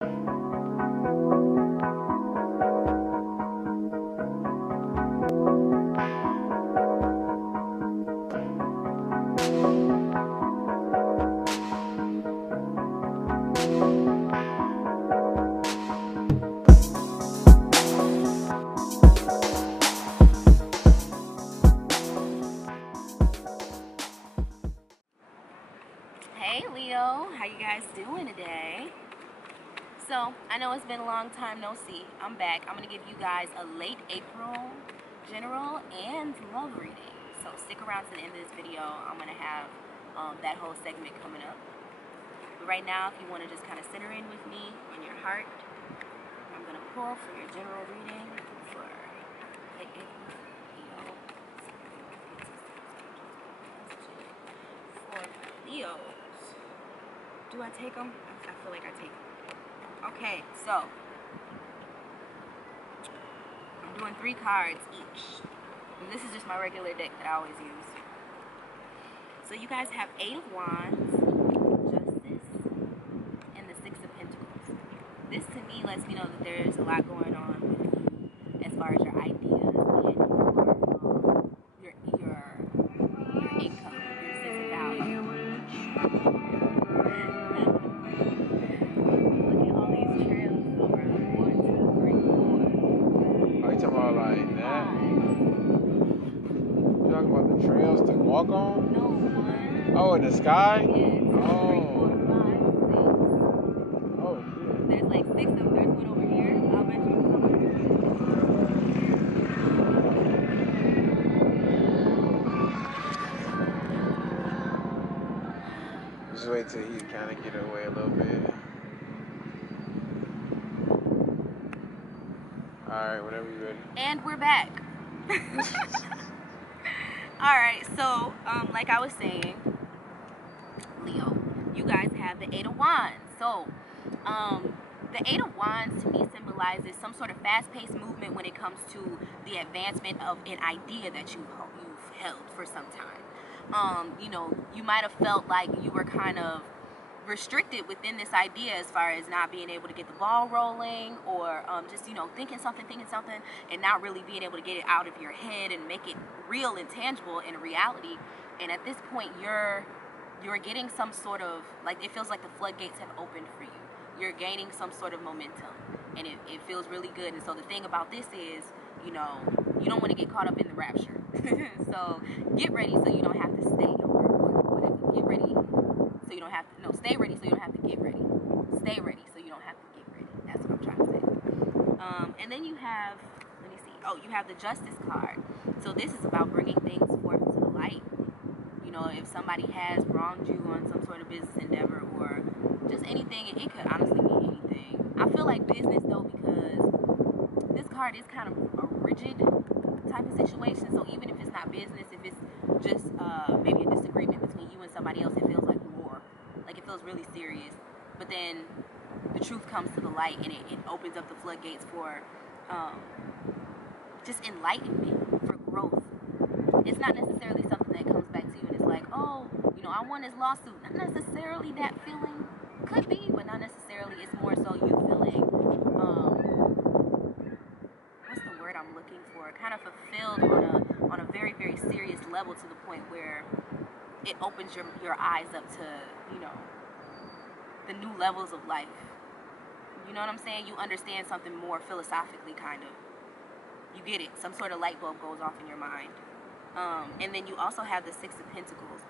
Hey Leo, how you guys doing today? So, I know it's been a long time no see. I'm back. I'm going to give you guys a late April general and love reading. So, stick around to the end of this video. I'm going to have that whole segment coming up. But right now, if you want to just kind of center in with me in your heart, I'm going to pull for your general reading for late April, Leo. For Leo. Do I take them? I feel like I take them. Okay, so I'm doing 3 cards each. And this is just my regular deck that I always use. So you guys have 8 of Wands, Justice, and the 6 of Pentacles. This to me lets me know that there's a lot going on with you as far as your ideas and your income, your sense of value. Like that. You talking about the trails to walk on? No, one. Oh, in the sky? Yeah, 2, 3, 4, 5, 6. Oh, shit. There's like 6 of them. There's one over here. I'll bet you. Just wait till he kind of get away a little bit. Alright, whenever you're ready. And we're back. Alright, so like I was saying, Leo, you guys have the 8 of Wands. So the 8 of Wands to me symbolizes some sort of fast-paced movement when it comes to the advancement of an idea that you've held for some time. You know, you might have felt like you were kind of restricted within this idea as far as not being able to get the ball rolling, or just, you know, thinking something and not really being able to get it out of your head and make it real and tangible in reality. And at this point you're getting some sort of, like, it feels like the floodgates have opened for you. You're gaining some sort of momentum, and it feels really good. And so the thing about this is, you know, you don't want to get caught up in the rapture. So get ready so you don't have to stay, or whatever. Get ready so you don't have to, no, stay ready so you don't have to get ready. Stay ready so you don't have to get ready. That's what I'm trying to say. And then you have, let me see, oh, you have the Justice card. So this is about bringing things forth to the light. You know, if somebody has wronged you on some sort of business endeavor or just anything, it could honestly mean anything. I feel like business though, because this card is kind of a rigid type of situation. So even if it's not business, if it's just maybe a disagreement between you and somebody else, it feels like war. Like, it feels really serious. But then the truth comes to the light, and it opens up the floodgates for just enlightenment, for growth. It's not necessarily something that comes back to you and it's like, oh, you know, I won this lawsuit. Not necessarily that feeling. Could be, but not necessarily. It's more so you feeling, what's the word I'm looking for? Kind of fulfilled on a very, very serious level, to the point where it opens your eyes up to, you know, the new levels of life. You know what I'm saying? You understand something more philosophically, kind of. You get it. Some sort of light bulb goes off in your mind. And then you also have the 6 of Pentacles.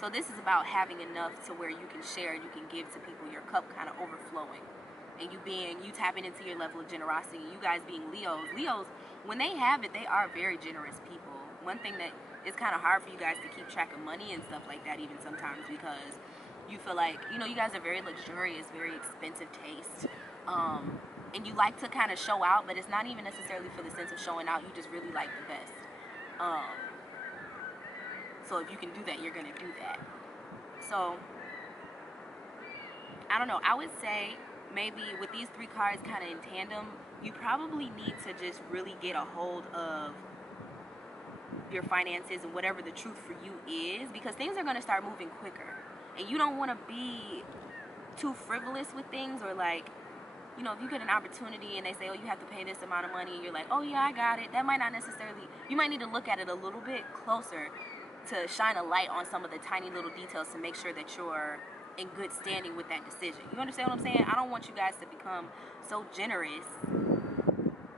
So this is about having enough to where you can share, you can give to people, your cup kind of overflowing. And you tapping into your level of generosity. You guys being Leos, when they have it, they are very generous people. One thing that is kind of hard for you guys to keep track of money and stuff like that, even sometimes, because you feel like, you know, you guys are very luxurious, very expensive taste. And you like to kind of show out, but it's not even necessarily for the sense of showing out. You just really like the best. So if you can do that, you're going to do that. So, I don't know. I would say maybe with these 3 cards kind of in tandem, you probably need to just really get a hold of your finances and whatever the truth for you is, because things are going to start moving quicker. And you don't want to be too frivolous with things, or like you know, if you get an opportunity and they say, oh, you have to pay this amount of money, and you're like, oh yeah, I got it, that might not necessarily, you might need to look at it a little bit closer to shine a light on some of the tiny little details to make sure that you're in good standing with that decision. You understand what I'm saying? I don't want you guys to become so generous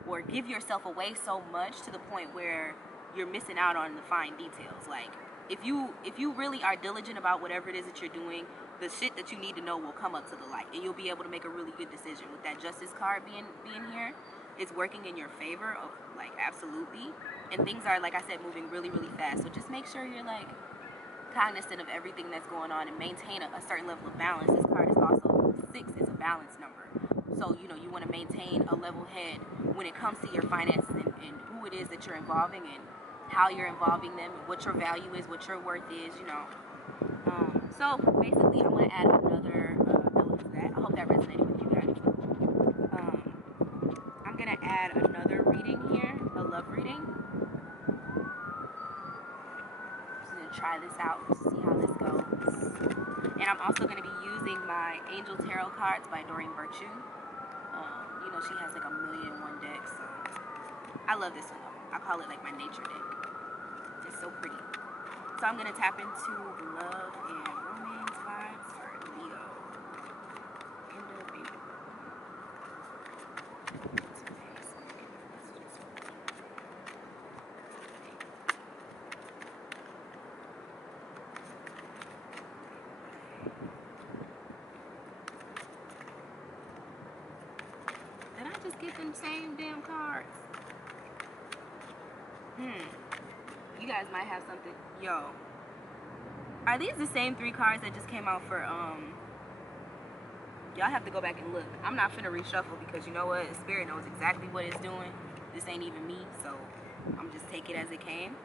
or give yourself away so much to the point where you're missing out on the fine details. Like, if you really are diligent about whatever it is that you're doing, the shit that you need to know will come up to the light, and you'll be able to make a really good decision. With that justice card being here, it's working in your favor, of like, absolutely. And things are, like I said, moving really, really fast. So just make sure you're like cognizant of everything that's going on and maintain a certain level of balance. This card is also 6, is a balance number. So, you know, you want to maintain a level head when it comes to your finances and who it is that you're involving and how you're involving them, and what your value is, what your worth is, you know. So basically, I'm going to add another element to that. I hope that resonated with you guys. I'm going to add another reading here, a love reading. I'm just going to try this out to see how this goes. And I'm also going to be using my Angel Tarot cards by Doreen Virtue. You know, she has like 1,000,001 decks, so I love this one though. I call it like my nature deck. It's so pretty. So I'm going to tap into the love and romance vibes for Leo. End of April. Did I just get them same damn cards? You guys might have something. Yo, are these the same 3 cards that just came out for y'all have to go back and look. I'm not finna reshuffle because you know what, Spirit knows exactly what it's doing. This ain't even me, so I'm just take it as it came.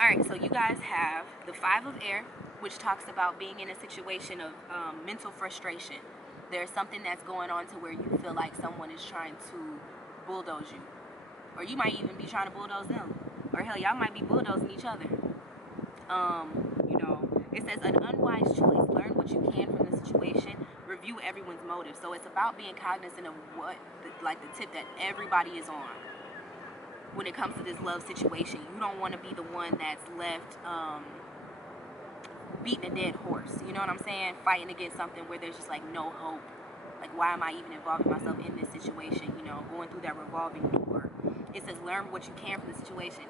Alright, so you guys have the 5 of Air, which talks about being in a situation of mental frustration. There's something that's going on to where you feel like someone is trying to bulldoze you. Or you might even be trying to bulldoze them. Or hell, y'all might be bulldozing each other. You know, it says an unwise choice. Learn what you can from the situation. Review everyone's motive. So it's about being cognizant of what, like the tip that everybody is on when it comes to this love situation. You don't want to be the one that's left beating a dead horse. You know what I'm saying? Fighting against something where there's just like no hope. Like, why am I even involving myself in this situation? You know, going through that revolving door. It says learn what you can from the situation.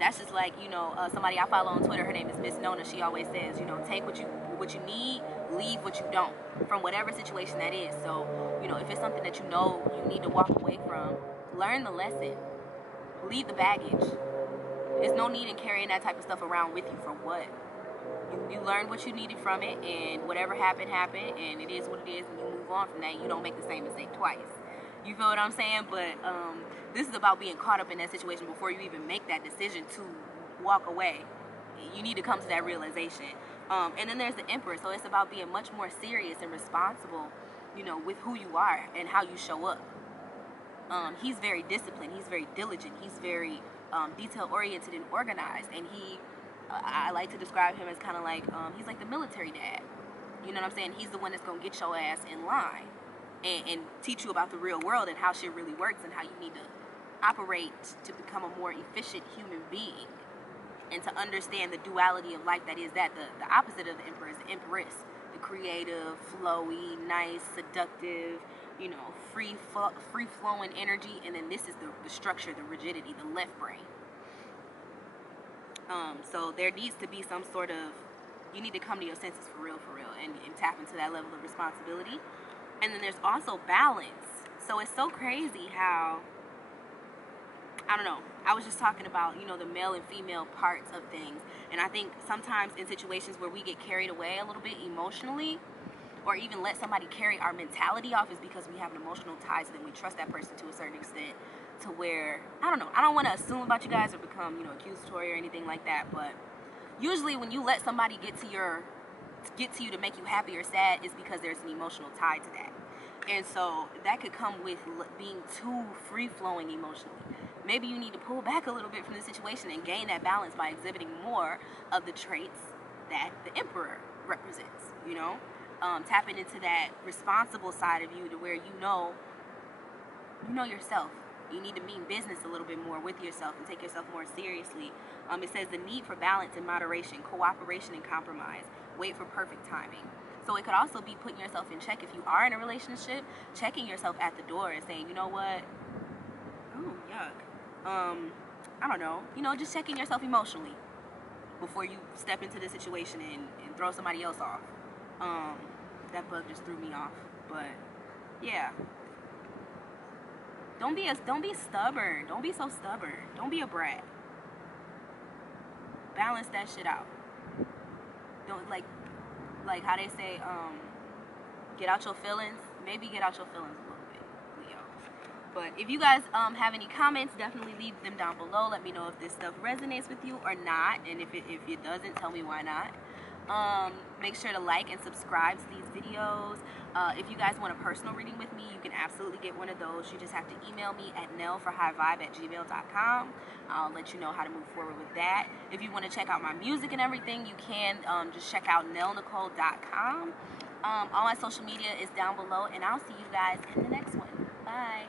That's just like, you know, somebody I follow on Twitter, her name is Miss Nona. She always says, you know, take what you need, leave what you don't, from whatever situation that is. So, you know, if it's something that you know you need to walk away from, learn the lesson. Leave the baggage. There's no need in carrying that type of stuff around with you for what? You learned what you needed from it, and whatever happened, and it is what it is, and you move on from that. You don't make the same mistake twice. You feel what I'm saying? But this is about being caught up in that situation before you even make that decision to walk away. You need to come to that realization. And then there's the Emperor, so it's about being much more serious and responsible, you know, with who you are and how you show up. He's very disciplined. He's very diligent. He's very detail-oriented and organized, and I like to describe him as kind of like, he's like the military dad. You know what I'm saying? He's the one that's going to get your ass in line and teach you about the real world and how shit really works and how you need to operate to become a more efficient human being and to understand the duality of life that is that. The opposite of the Emperor is the Empress. The creative, flowy, nice, seductive, you know, free-flowing energy. And then this is the structure, the rigidity, the left brain. So there needs to be some sort of, you need to come to your senses for real, and tap into that level of responsibility. And then there's also balance. So it's so crazy how, I don't know, I was just talking about, you know, the male and female parts of things. And I think sometimes in situations where we get carried away a little bit emotionally, or even let somebody carry our mentality off, is because we have an emotional tie to them. We trust that person to a certain extent, to where, I don't know, I don't want to assume about you guys or become, you know, accusatory or anything like that, but usually when you let somebody get to you to make you happy or sad, is because there's an emotional tie to that. And so that could come with being too free-flowing emotionally. Maybe you need to pull back a little bit from the situation and gain that balance by exhibiting more of the traits that the Emperor represents, you know? tapping into that responsible side of you to where you know yourself. You need to mean business a little bit more with yourself and take yourself more seriously. It says the need for balance and moderation, cooperation and compromise. Wait for perfect timing. So it could also be putting yourself in check if you are in a relationship, checking yourself at the door and saying, you know what? Ooh, yuck. I don't know. Just checking yourself emotionally before you step into the situation and throw somebody else off. That bug just threw me off. But yeah. Don't be stubborn. Don't be so stubborn. Don't be a brat. Balance that shit out. Don't like how they say, get out your feelings. Maybe get out your feelings a little bit, Leo. But if you guys have any comments, definitely leave them down below. Let me know if this stuff resonates with you or not, and if it doesn't, tell me why not. Make sure to like and subscribe to these videos. If you guys want a personal reading with me, you can absolutely get one of those. You just have to email me at nelleforhighvibe@gmail.com. I'll let you know how to move forward with that. If you want to check out my music and everything, you can just check out nellecole.com. All my social media is down below, and I'll see you guys in the next one. Bye.